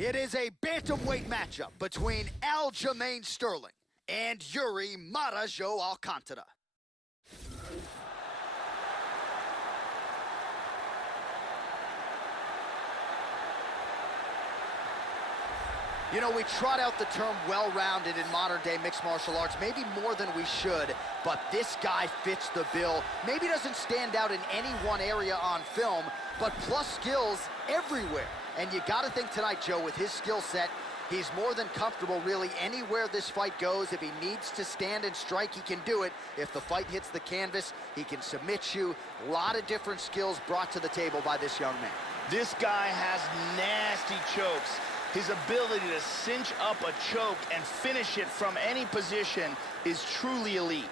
It is a bantamweight matchup between Aljamain Sterling and Yuri Marajo Alcantara. You know, we trot out the term well-rounded in modern-day mixed martial arts, maybe more than we should, but this guy fits the bill. Maybe doesn't stand out in any one area on film, but plus skills everywhere. And you gotta think tonight, Joe, with his skill set, he's more than comfortable really anywhere this fight goes. If he needs to stand and strike, he can do it. If the fight hits the canvas, he can submit you. A lot of different skills brought to the table by this young man. This guy has nasty chokes. His ability to cinch up a choke and finish it from any position is truly elite.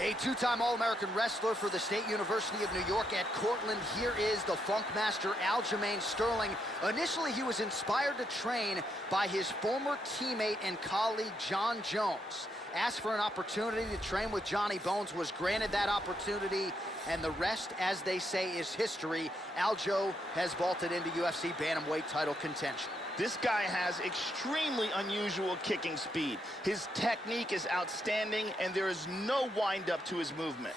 A two-time All-American wrestler for the State University of New York at Cortland, here is the Funk Master Aljamain Sterling. Initially, he was inspired to train by his former teammate and colleague, John Jones. Asked for an opportunity to train with Johnny Bones, was granted that opportunity, and the rest, as they say, is history. Aljo has vaulted into UFC bantamweight title contention. This guy has extremely unusual kicking speed. His technique is outstanding, and there is no wind-up to his movement.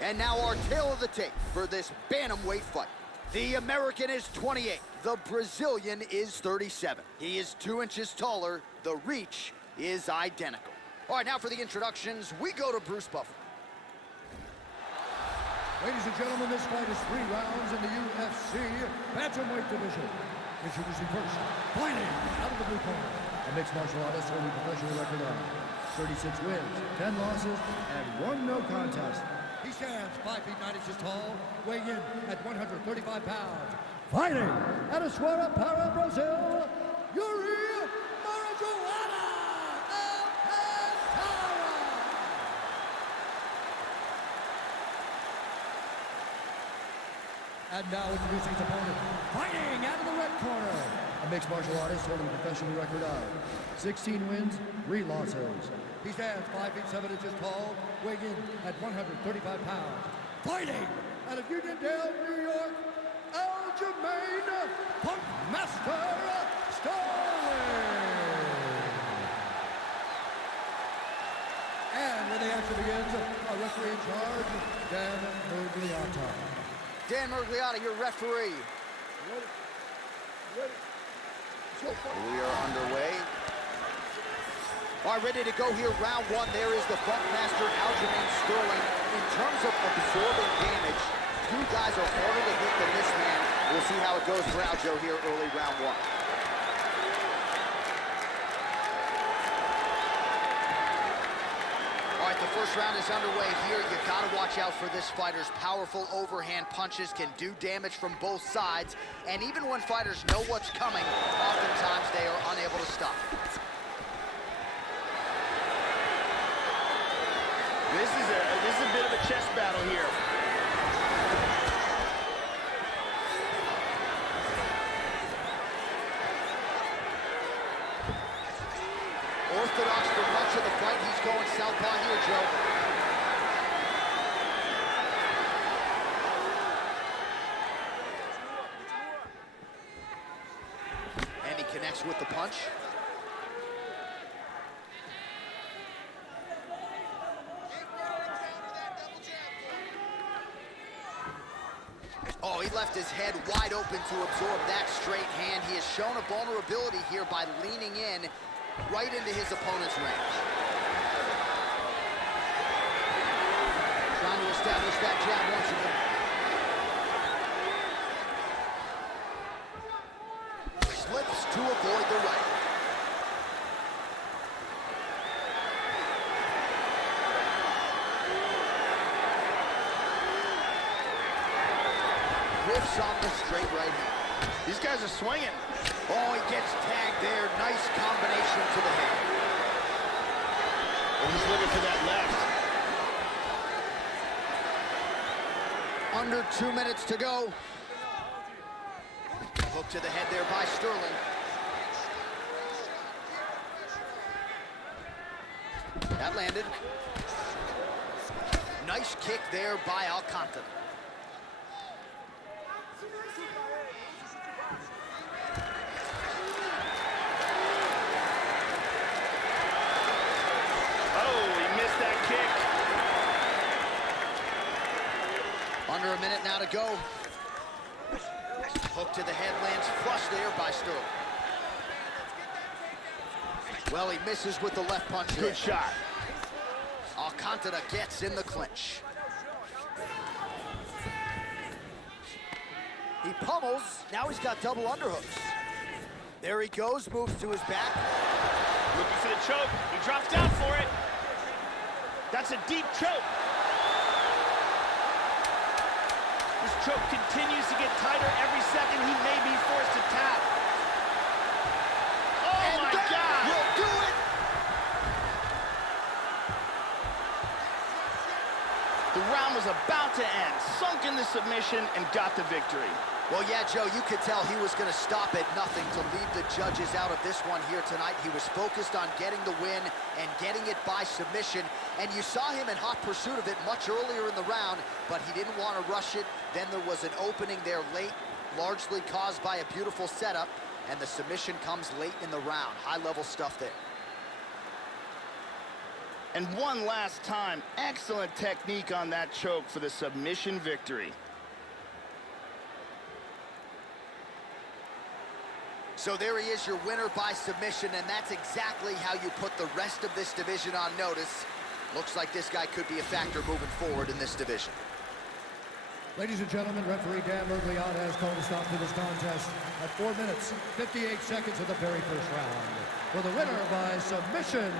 And now our tale of the tape for this bantamweight fight. The American is 28. The Brazilian is 37. He is 2 inches taller. The reach is identical. All right, now for the introductions, we go to Bruce Buffer. Ladies and gentlemen, this fight is 3 rounds in the UFC bantamweight division. Introducing first, fighting out of the blue corner, a mixed martial artist holding professional record of 36 wins, 10 losses, and 1 no contest. He stands 5 feet 9 inches tall, weighing in at 135 pounds. Fighting out of Suara Para, Brazil, Yuri Marajo Alcantara. And now introducing his opponent, fighting out of the red corner, a mixed martial artist holding a professional record of 16 wins, 3 losses. He stands 5 feet 7 inches tall, weighing in at 135 pounds. Fighting out of Uniondale, New York, Aljamain Funk Master Sterling. And when the action begins, our referee in charge, Dan Murgliata. Dan Murgliata, your referee. We are underway. All right, ready to go here, round 1. There is the Funk Master, Aljamain Sterling. In terms of absorbing damage, 2 guys are harder to hit than this man. We'll see how it goes for Aljo here early round 1. All right, the first round is underway here. You gotta watch out for this fighter's powerful overhand punches can do damage from both sides. And even when fighters know what's coming, oftentimes they are unable to stop. This is a bit of a chess battle here. Orthodox for much of the fight. He's going southpaw here, Joe. And he connects with the punch. Oh, he left his head wide open to absorb that straight hand. He has shown a vulnerability here by leaning in right into his opponent's range. Trying to establish that jab once again. Slips to avoid the right. Whiffs on the straight right hand. These guys are swinging. Oh, he gets tagged there. Nice combination to the head. And he's looking for that left. Under 2 minutes to go. Hook to the head there by Sterling. That landed. Nice kick there by Alcantara. Oh, he missed that kick. Under a minute now to go. Hook to the head lands flush there by Sterling. Well, he misses with the left punch. Good shot. Alcantara gets in the clinch. He pummels. Now he's got double underhooks. There he goes, moves to his back. Looking for the choke. He drops down for it. That's a deep choke. This choke continues to get tighter every second. He may be forced to tap. Oh, and my God! Will do it! The round was about to end. Sunk in the submission and got the victory. Well, yeah, Joe, you could tell he was going to stop at nothing to leave the judges out of this one here tonight. He was focused on getting the win and getting it by submission. And you saw him in hot pursuit of it much earlier in the round, but he didn't want to rush it. Then there was an opening there late, largely caused by a beautiful setup, and the submission comes late in the round. High-level stuff there. And one last time, excellent technique on that choke for the submission victory. So there he is, your winner by submission, and that's exactly how you put the rest of this division on notice. Looks like this guy could be a factor moving forward in this division. Ladies and gentlemen, referee Dan Mergliot has called a stop to this contest at 4 minutes, 58 seconds of the very first round. For the winner by submission,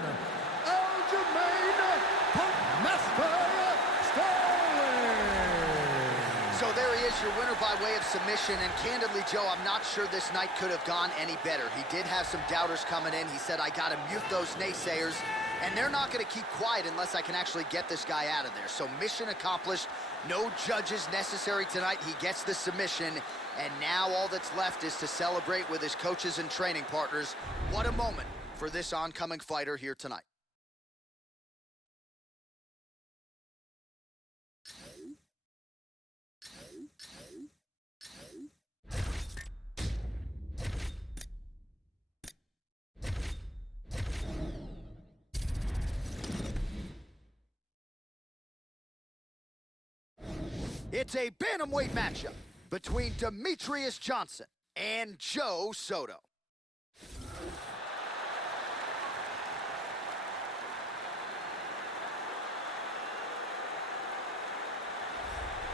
So there he is, your winner by way of submission, and candidly, Joe, I'm not sure this night could have gone any better. He did have some doubters coming in. He said, I got to mute those naysayers, and they're not going to keep quiet unless I can actually get this guy out of there. So mission accomplished. No judges necessary tonight. He gets the submission, and now all that's left is to celebrate with his coaches and training partners. What a moment for this oncoming fighter here tonight. It's a bantamweight matchup between Demetrius Johnson and Joe Soto.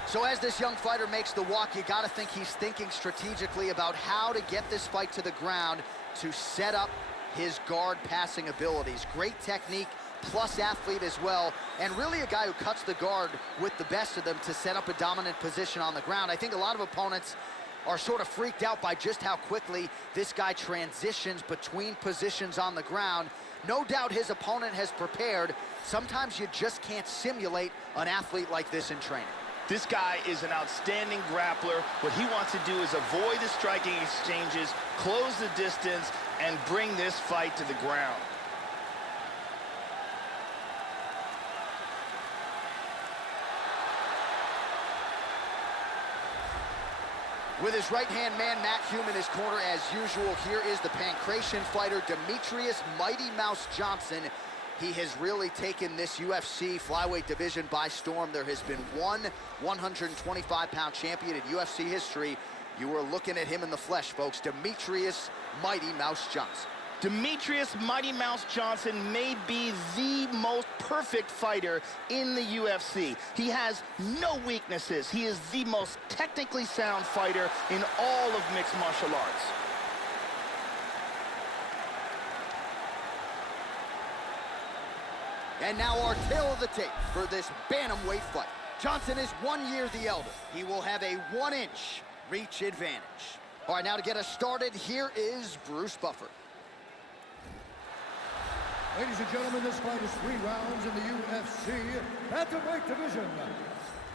So as this young fighter makes the walk, you gotta think he's thinking strategically about how to get this fight to the ground to set up his guard passing abilities. Great technique, plus athlete as well, and really a guy who cuts the guard with the best of them to set up a dominant position on the ground. I think a lot of opponents are sort of freaked out by just how quickly this guy transitions between positions on the ground. No doubt his opponent has prepared. Sometimes you just can't simulate an athlete like this in training. This guy is an outstanding grappler. What he wants to do is avoid the striking exchanges, close the distance, and bring this fight to the ground. With his right-hand man, Matt Hume, in his corner as usual, here is the Pancratian fighter, Demetrius Mighty Mouse Johnson. He has really taken this UFC flyweight division by storm. There has been one 125-pound champion in UFC history. You were looking at him in the flesh, folks. Demetrius Mighty Mouse Johnson. Demetrius Mighty Mouse Johnson may be the most perfect fighter in the UFC. He has no weaknesses. He is the most technically sound fighter in all of mixed martial arts. And now our tale of the tape for this bantamweight fight. Johnson is 1 year the elder. He will have a 1-inch reach advantage. All right, now to get us started, here is Bruce Buffer. Ladies and gentlemen, this fight is 3 rounds in the UFC bantamweight division.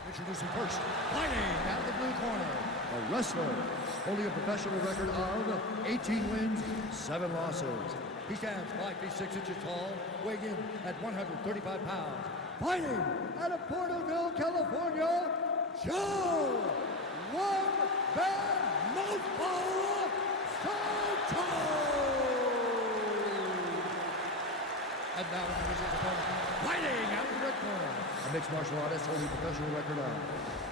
Introducing first, fighting out of the blue corner, a wrestler holding a professional record of 18 wins, 7 losses. He stands 5 feet 6 inches tall, weighing in at 135 pounds. Fighting out of Porterville, California, Joe One Bad Mouthful Santos! And now introducing his opponent, fighting out of the red corner, a mixed martial artist holding a professional record of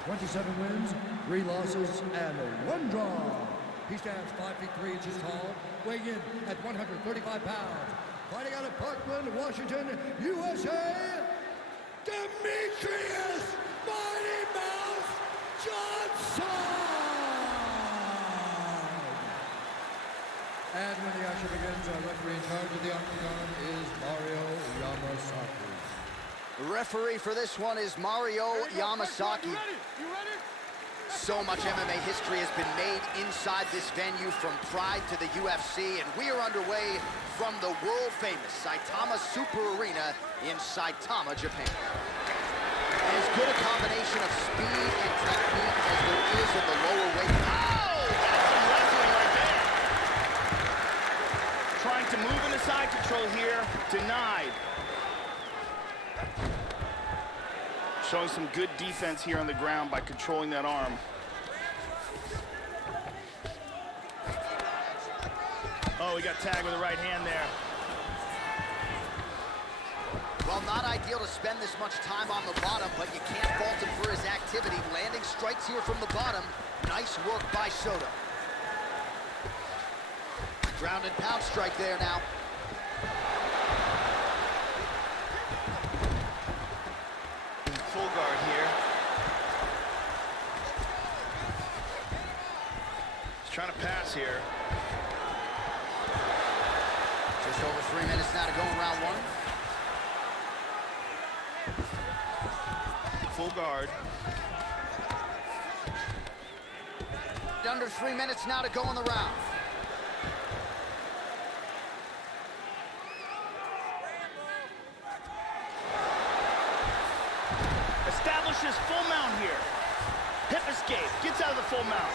27 wins, 3 losses, and 1 draw. He stands 5 feet 3 inches tall, weighing in at 135 pounds. Fighting out of Parkland, Washington, USA, Demetrius Mighty Mouse Johnson! And when the action begins, our referee in charge of the octagon is Mario Yamasaki. The referee for this one is Mario Yamasaki. You ready? So much MMA history has been made inside this venue, from Pride to the UFC, and we are underway from the world-famous Saitama Super Arena in Saitama, Japan. As good a combination of speed and technique as there is in the lower weight. Oh! That's some wrestling right there. Trying to move into side control here. Denied. Showing some good defense here on the ground by controlling that arm. Oh, he got tagged with the right hand there. Well, not ideal to spend this much time on the bottom, but you can't fault him for his activity. Landing strikes here from the bottom. Nice work by Soto. Ground and pound strike there now. Full guard here. He's trying to pass here. Just over 3 minutes now to go in round 1. Full guard. Under 3 minutes now to go in the round. Establishes full mount here. Hip escape, gets out of the full mount.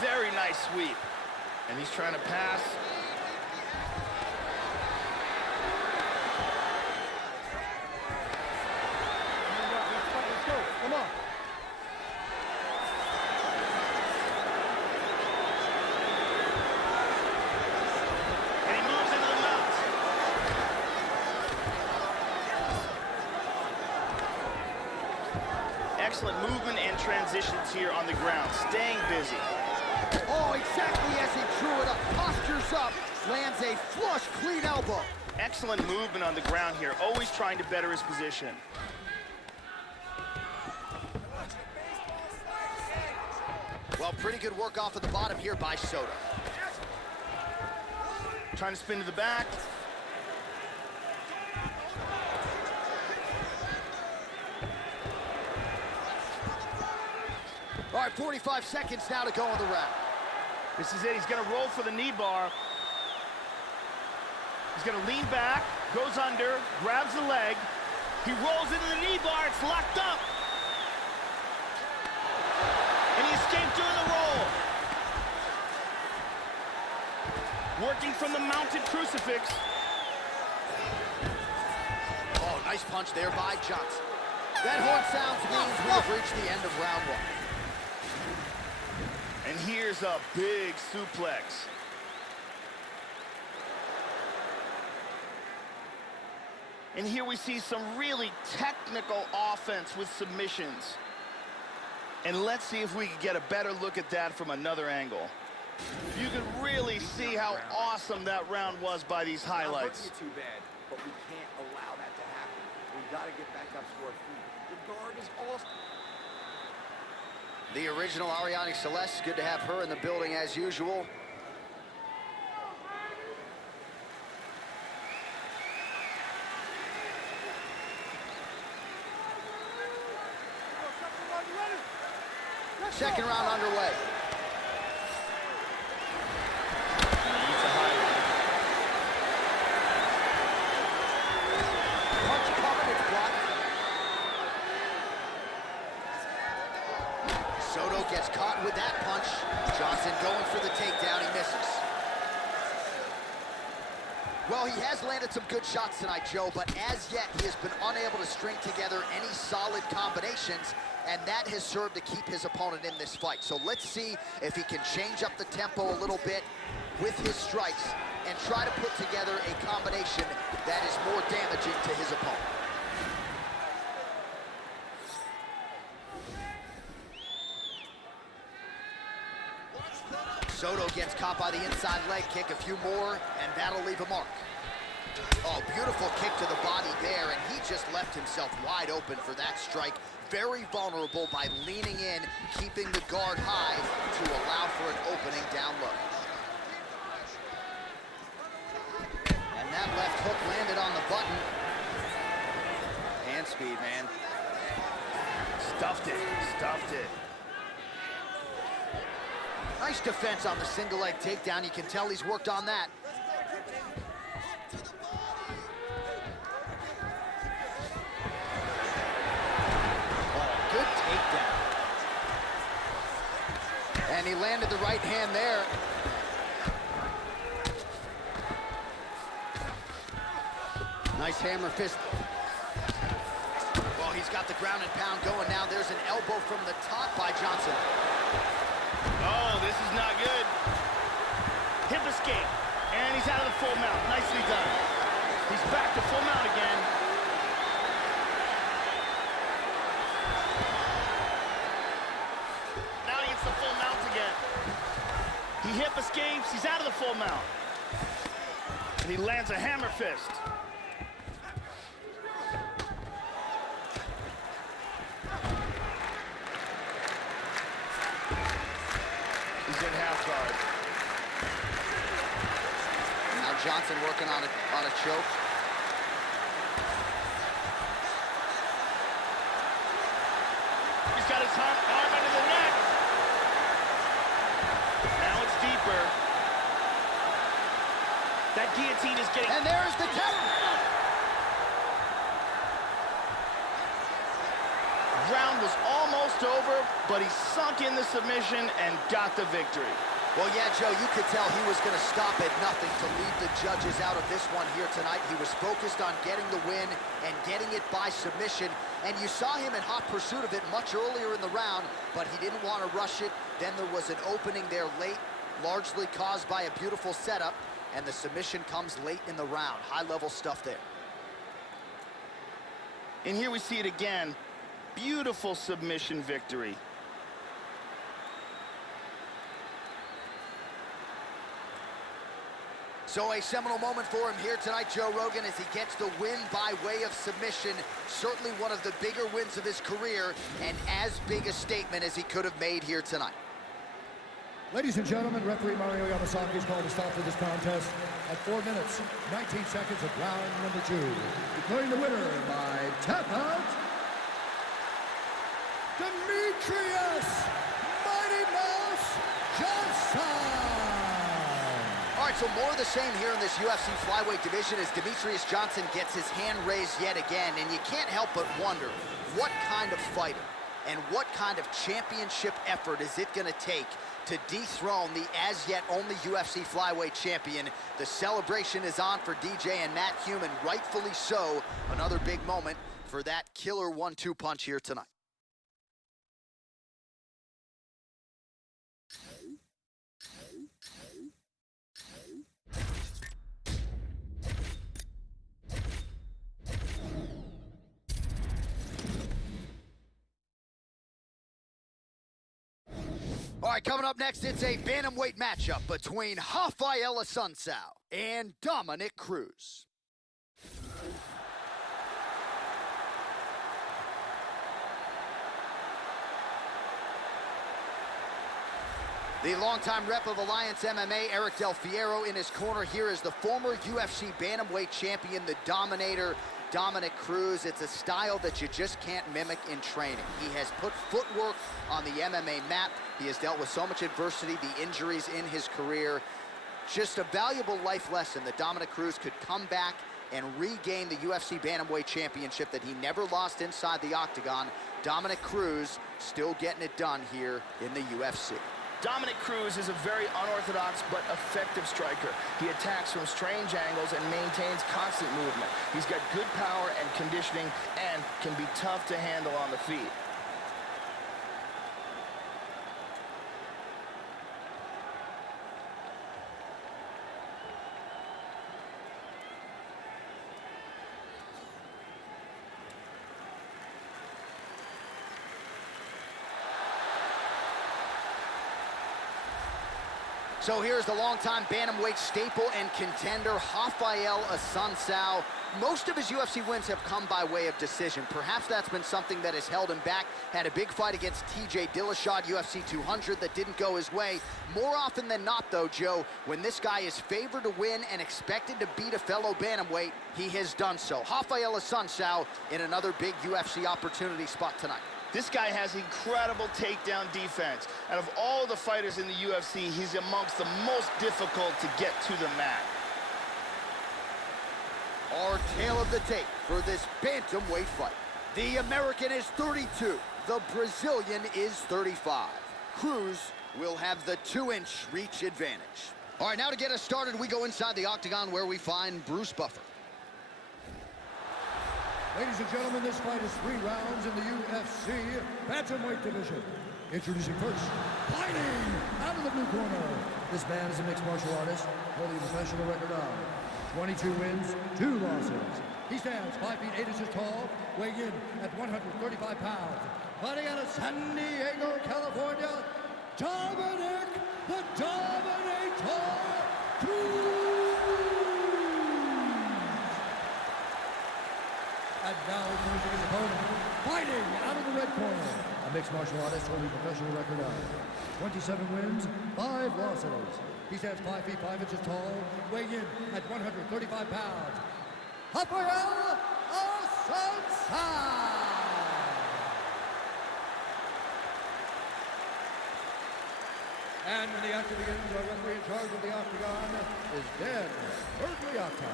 Very nice sweep. And he's trying to pass. Let's go, come on. And he moves into the mount. Excellent movement and transitions here on the ground, staying busy. Oh, exactly as he drew it up. Postures up, lands a flush, clean elbow. Excellent movement on the ground here, always trying to better his position. Well, pretty good work off of the bottom here by Soto. Trying to spin to the back. All right, 45 seconds now to go in the round. This is it, he's gonna roll for the knee bar. He's gonna lean back, goes under, grabs the leg. He rolls into the knee bar, it's locked up. And he escaped doing the roll. Working from the mounted crucifix. Oh, nice punch there by Johnson. That horn sounds means we have reached the end of round 1. And here's a big suplex. And here we see some really technical offense with submissions. And let's see if we can get a better look at that from another angle. You can really see how awesome that round was by these highlights. Not too bad, but we can't allow that to happen. We got to get back up to our feet. The guard is awesome. The original Ariane Celeste, good to have her in the building as usual. Second round underway. Punch coming, it's with that punch. Johnson going for the takedown, he misses. Well, he has landed some good shots tonight, Joe, but as yet, he has been unable to string together any solid combinations, and that has served to keep his opponent in this fight. So let's see if he can change up the tempo a little bit with his strikes and try to put together a combination that is more damaging to his opponent. Soto gets caught by the inside leg kick, a few more, and that'll leave a mark. Oh, beautiful kick to the body there, and he just left himself wide open for that strike. Very vulnerable by leaning in, keeping the guard high to allow for an opening down low. And that left hook landed on the button. Hand speed, man. Stuffed it, stuffed it. Nice defense on the single leg takedown. You can tell he's worked on that. Oh, good takedown. And he landed the right hand there. Nice hammer fist. Well, he's got the ground and pound going now. There's an elbow from the top by Johnson. Oh, this is not good. Hip escape, and he's out of the full mount. Nicely done. He's back to full mount again. Now he gets the full mount again. He hip escapes, he's out of the full mount. And he lands a hammer fist. In half guard. Now Johnson working on a choke. He's got his arm under the neck. Now it's deeper. That guillotine is getting... And there's the tap. Round was almost over, but he sunk in the submission and got the victory. Well, yeah, Joe, you could tell he was going to stop at nothing to leave the judges out of this one here tonight. He was focused on getting the win and getting it by submission, and you saw him in hot pursuit of it much earlier in the round, but he didn't want to rush it. Then there was an opening there late, largely caused by a beautiful setup, and the submission comes late in the round. High-level stuff there. And here we see it again. Beautiful submission victory. So a seminal moment for him here tonight, Joe Rogan, as he gets the win by way of submission. Certainly one of the bigger wins of his career, and as big a statement as he could have made here tonight. Ladies and gentlemen, referee Mario Yamasaki is called to stop for this contest at 4 minutes, 19 seconds of round number 2. Declaring the winner by tap out, Demetrius Mighty Mouse Johnson! All right, so more of the same here in this UFC flyweight division as Demetrius Johnson gets his hand raised yet again, and you can't help but wonder what kind of fighter and what kind of championship effort is it going to take to dethrone the as-yet only UFC flyweight champion. The celebration is on for DJ and Matt Human, rightfully so. Another big moment for that killer 1-2 punch here tonight. All right, coming up next, it's a bantamweight matchup between Rafael Assunção and Dominic Cruz. The longtime rep of Alliance MMA, Eric Del Fiero, in his corner here is the former UFC bantamweight champion, the Dominator, Dominic Cruz. It's a style that you just can't mimic in training. He has put footwork on the MMA map. He has dealt with so much adversity, the injuries in his career. Just a valuable life lesson that Dominic Cruz could come back and regain the UFC Bantamweight Championship that he never lost inside the octagon. Dominick Cruz still getting it done here in the UFC. Dominick Cruz is a very unorthodox but effective striker. He attacks from strange angles and maintains constant movement. He's got good power and conditioning and can be tough to handle on the feet. So here's the longtime bantamweight staple and contender, Rafael Assunção. Most of his UFC wins have come by way of decision. Perhaps that's been something that has held him back. Had a big fight against TJ Dillashaw, UFC 200, that didn't go his way. More often than not, though, Joe, when this guy is favored to win and expected to beat a fellow bantamweight, he has done so. Rafael Assunção in another big UFC opportunity spot tonight. This guy has incredible takedown defense. Out of all the fighters in the UFC, he's amongst the most difficult to get to the mat. Our tale of the tape for this bantamweight fight. The American is 32. The Brazilian is 35. Cruz will have the 2-inch reach advantage. All right, now to get us started, we go inside the octagon where we find Bruce Buffer. Ladies and gentlemen, this fight is 3 rounds in the UFC bantamweight division. Introducing first, fighting out of the blue corner. This man is a mixed martial artist, holding a professional record of 22 wins, 2 losses. He stands 5 feet 8 inches tall, weighing in at 135 pounds. Fighting out of San Diego, California, Dominick the Dominator Cruz. And now introducing his opponent, fighting out of the red corner. A mixed martial artist holding a professional record of 27 wins, 5 losses. He stands 5 feet 5 inches tall, weighing in at 135 pounds. Rafael Assunção. And when the action begins, our referee in charge of the octagon is Dan Murgliata.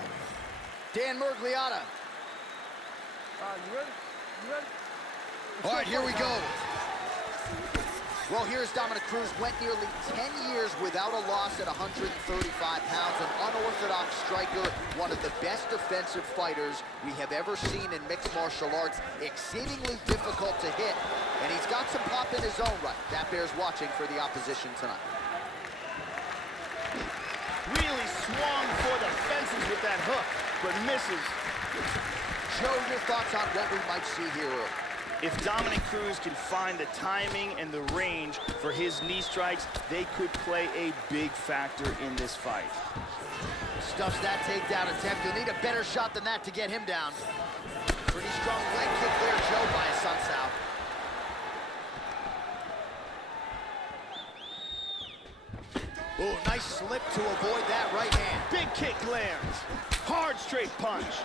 Dan Murgliata. You ready? You ready? All right, here we go. Well, here's Dominick Cruz. Went nearly 10 years without a loss at 135 pounds. An unorthodox striker, one of the best defensive fighters we have ever seen in mixed martial arts. Exceedingly difficult to hit, and he's got some pop in his own right. That bears watching for the opposition tonight. Really swung for the fences with that hook, but misses. Joe, your thoughts on what we might see here early? If Dominick Cruz can find the timing and the range for his knee strikes, they could play a big factor in this fight. Stuffs that takedown attempt. You'll need a better shot than that to get him down. Pretty strong leg kick there, Joe, by Assunção. Oh, nice slip to avoid that right hand. Big kick lands. Hard straight punch.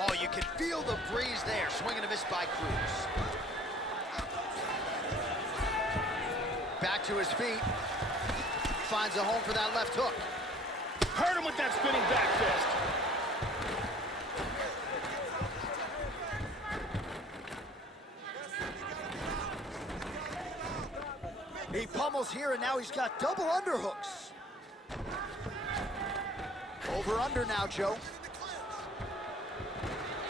Oh, you can feel the breeze there. Swing and a miss by Cruz. Back to his feet. Finds a home for that left hook. Hurt him with that spinning back fist. He pummels here, and now he's got double underhooks. Over under now, Joe.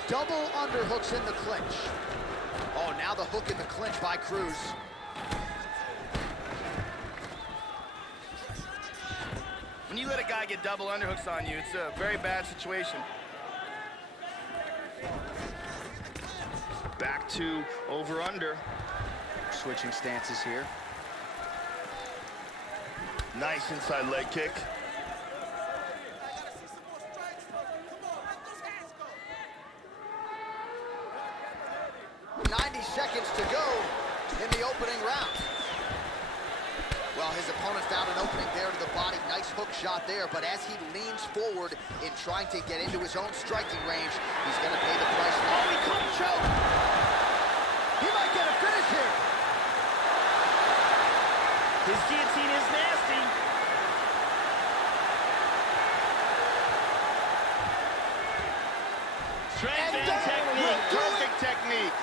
Double underhooks in the clinch. Oh, now the hook in the clinch by Cruz. When you let a guy get double underhooks on you, it's a very bad situation. Back to over under. Switching stances here. Nice inside leg kick. 90 seconds to go in the opening round. Well, his opponent found an opening there to the body. Nice hook shot there, but as he leans forward in trying to get into his own striking range, he's going to pay the price. Oh, he couldn't choke. He might get a finish here. His guillotine is nasty. Strength and technique, perfect technique.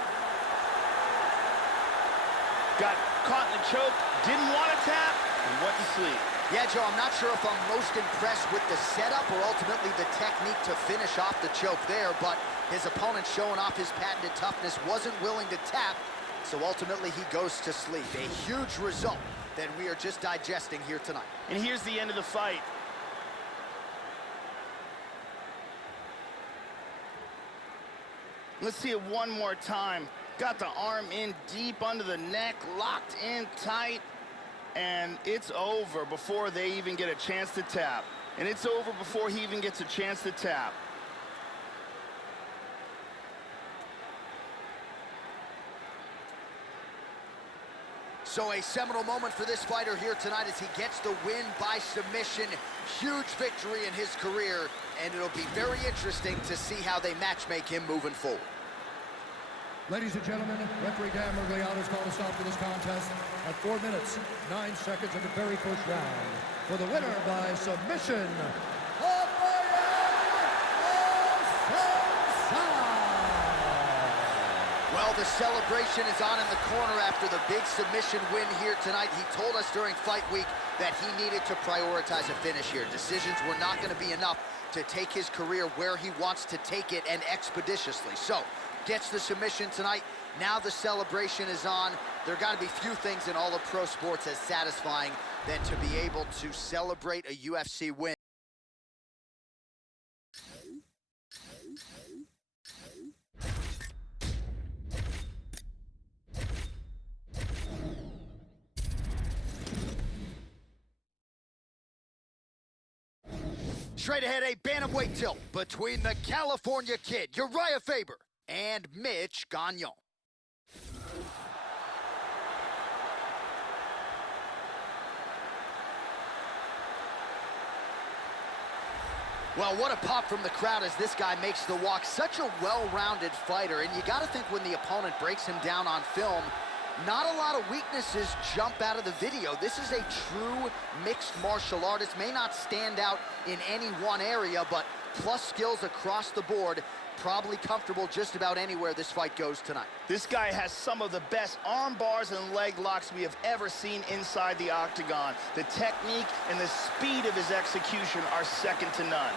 Got caught in the choke, didn't want to tap, and went to sleep. Yeah, Joe, I'm not sure if I'm most impressed with the setup or ultimately the technique to finish off the choke there, but his opponent showing off his patented toughness wasn't willing to tap, so ultimately he goes to sleep. A huge result that we are just digesting here tonight. And here's the end of the fight. Let's see it one more time. Got the arm in deep under the neck, locked in tight, and it's over before they even get a chance to tap. And it's over before he even gets a chance to tap. So a seminal moment for this fighter here tonight as he gets the win by submission. Huge victory in his career, and it'll be very interesting to see how they matchmake him moving forward. Ladies and gentlemen, referee Dan Mergliano has called a stop to this contest at 4 minutes, 9 seconds of the very first round. For the winner by submission, Well, the celebration is on in the corner after the big submission win here tonight. He told us during fight week that he needed to prioritize a finish here. Decisions were not going to be enough to take his career where he wants to take it, and expeditiously. So, gets the submission tonight. Now the celebration is on. There got to be few things in all of pro sports as satisfying than to be able to celebrate a UFC win. Straight ahead, a bantamweight tilt between the California Kid, Uriah Faber, and Mitch Gagnon. Well, what a pop from the crowd as this guy makes the walk. Such a well-rounded fighter, and you got to think when the opponent breaks him down on film, not a lot of weaknesses jump out of the video. This is a true mixed martial artist. May not stand out in any one area, but plus skills across the board. Probably comfortable just about anywhere this fight goes tonight. This guy has some of the best arm bars and leg locks we have ever seen inside the octagon. The technique and the speed of his execution are second to none.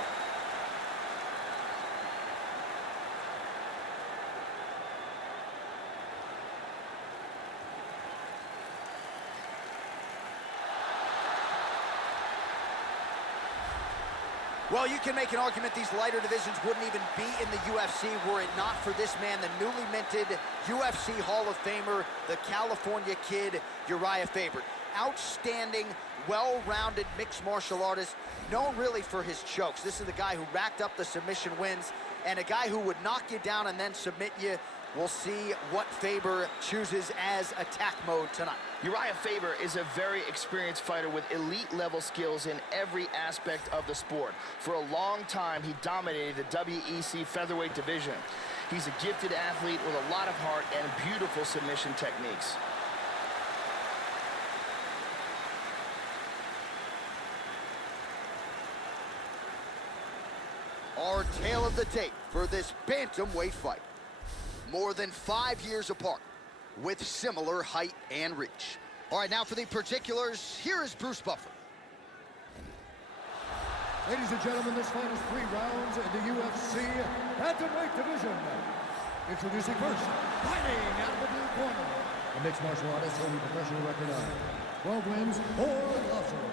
Well, you can make an argument these lighter divisions wouldn't even be in the UFC were it not for this man, the newly minted UFC Hall of Famer, the California Kid, Uriah Faber. Outstanding, well-rounded mixed martial artist, known really for his chokes. This is the guy who racked up the submission wins, and a guy who would knock you down and then submit you. We'll see what Faber chooses as attack mode tonight. Uriah Faber is a very experienced fighter with elite-level skills in every aspect of the sport. For a long time, he dominated the WEC featherweight division. He's a gifted athlete with a lot of heart and beautiful submission techniques. Our tale of the tape for this bantamweight fight. More than 5 years apart, with similar height and reach. All right, now for the particulars, here is Bruce Buffer. Ladies and gentlemen, this fight is 3 rounds in the UFC bantamweight division. Introducing first, fighting out of the blue corner, a mixed martial artist holding professional record of 12 wins, 4 losses.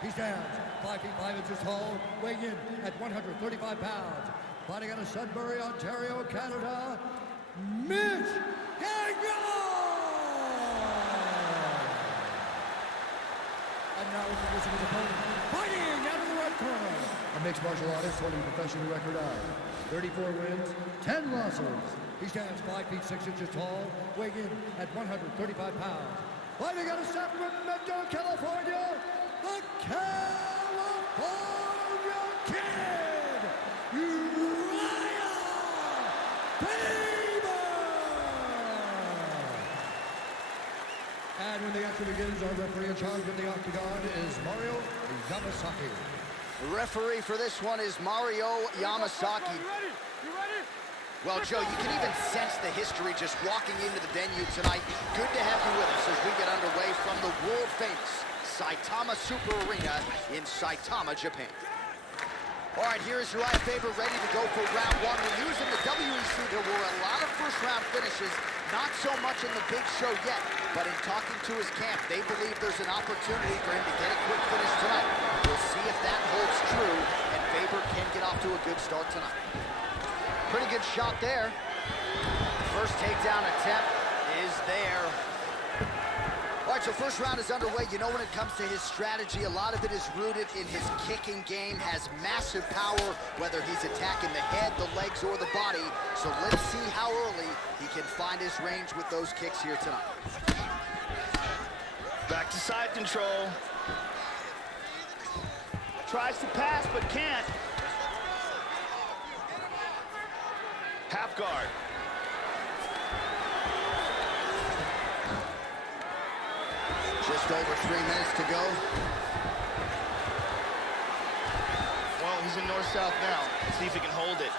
He stands 5 feet 5 inches tall, weighing in at 135 pounds. Fighting out of Sudbury, Ontario, Canada, Mitch Gagnon! And now introducing his opponent, fighting out of the red corner, a mixed martial artist holding a professional record of 34 wins, 10 losses. He stands 5 feet 6 inches tall, weighing in at 135 pounds. Fighting out of Sacramento, California, the California Kid, Uriah Faber! And when the action begins. Our referee in charge of the octagon is Mario Yamasaki. The referee for this one is Mario Yamasaki. You ready? You ready? Well, Joe, you can even sense the history just walking into the venue tonight. Good to have you with us as we get underway from the world-famous Saitama Super Arena in Saitama, Japan. All right, here is Uriah Faber ready to go for round one. When using the WEC, there were a lot of first-round finishes, not so much in the big show yet, but in talking to his camp, they believe there's an opportunity for him to get a quick finish tonight. We'll see if that holds true, and Faber can get off to a good start tonight. Pretty good shot there. First takedown attempt is there. All right, so first round is underway. You know, when it comes to his strategy, a lot of it is rooted in his kicking game. Has massive power, whether he's attacking the head, the legs, or the body. So let's see how early he can find his range with those kicks here tonight. Back to side control. Tries to pass, but can't. Half guard. Just over 3 minutes to go. Well, he's in north-south now. Let's see if he can hold it.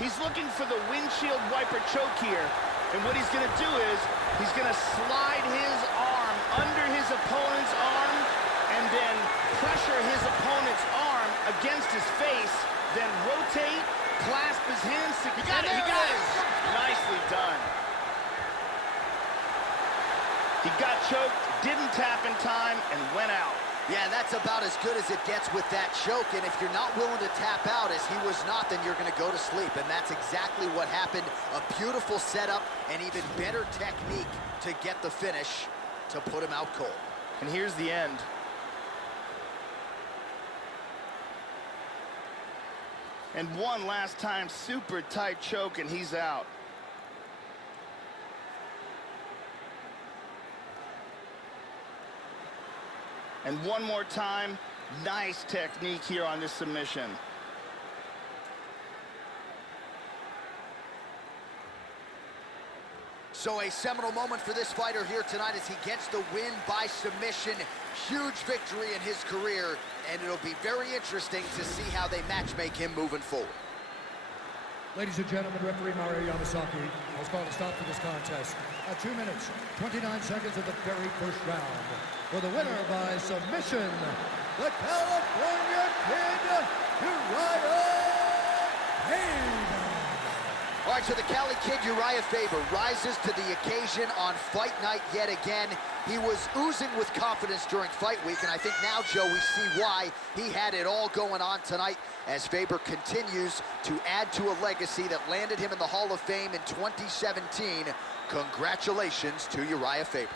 He's looking for the windshield wiper choke here. And what he's gonna do is, he's gonna slide his arm under his opponent's arm and then pressure his opponent's arm against his face, then rotate, clasp his hands together. He got it! Nicely done. He got choked, didn't tap in time, and went out. Yeah, that's about as good as it gets with that choke, and if you're not willing to tap out, as he was not, then you're going to go to sleep, and that's exactly what happened. A beautiful setup, and even better technique to get the finish to put him out cold. And here's the end. And one last time, super tight choke, and he's out. And one more time, nice technique here on this submission. So a seminal moment for this fighter here tonight as he gets the win by submission. Huge victory in his career, and it'll be very interesting to see how they matchmake him moving forward. Ladies and gentlemen, referee Mario Yamasaki has called a stop to this contest at 2 minutes, 29 seconds of the very first round. For the winner by submission, the California Kid, Uriah Faber. All right, so the Cali Kid, Uriah Faber, rises to the occasion on fight night yet again. He was oozing with confidence during fight week, and I think now, Joe, we see why he had it all going on tonight as Faber continues to add to a legacy that landed him in the Hall of Fame in 2017. Congratulations to Uriah Faber.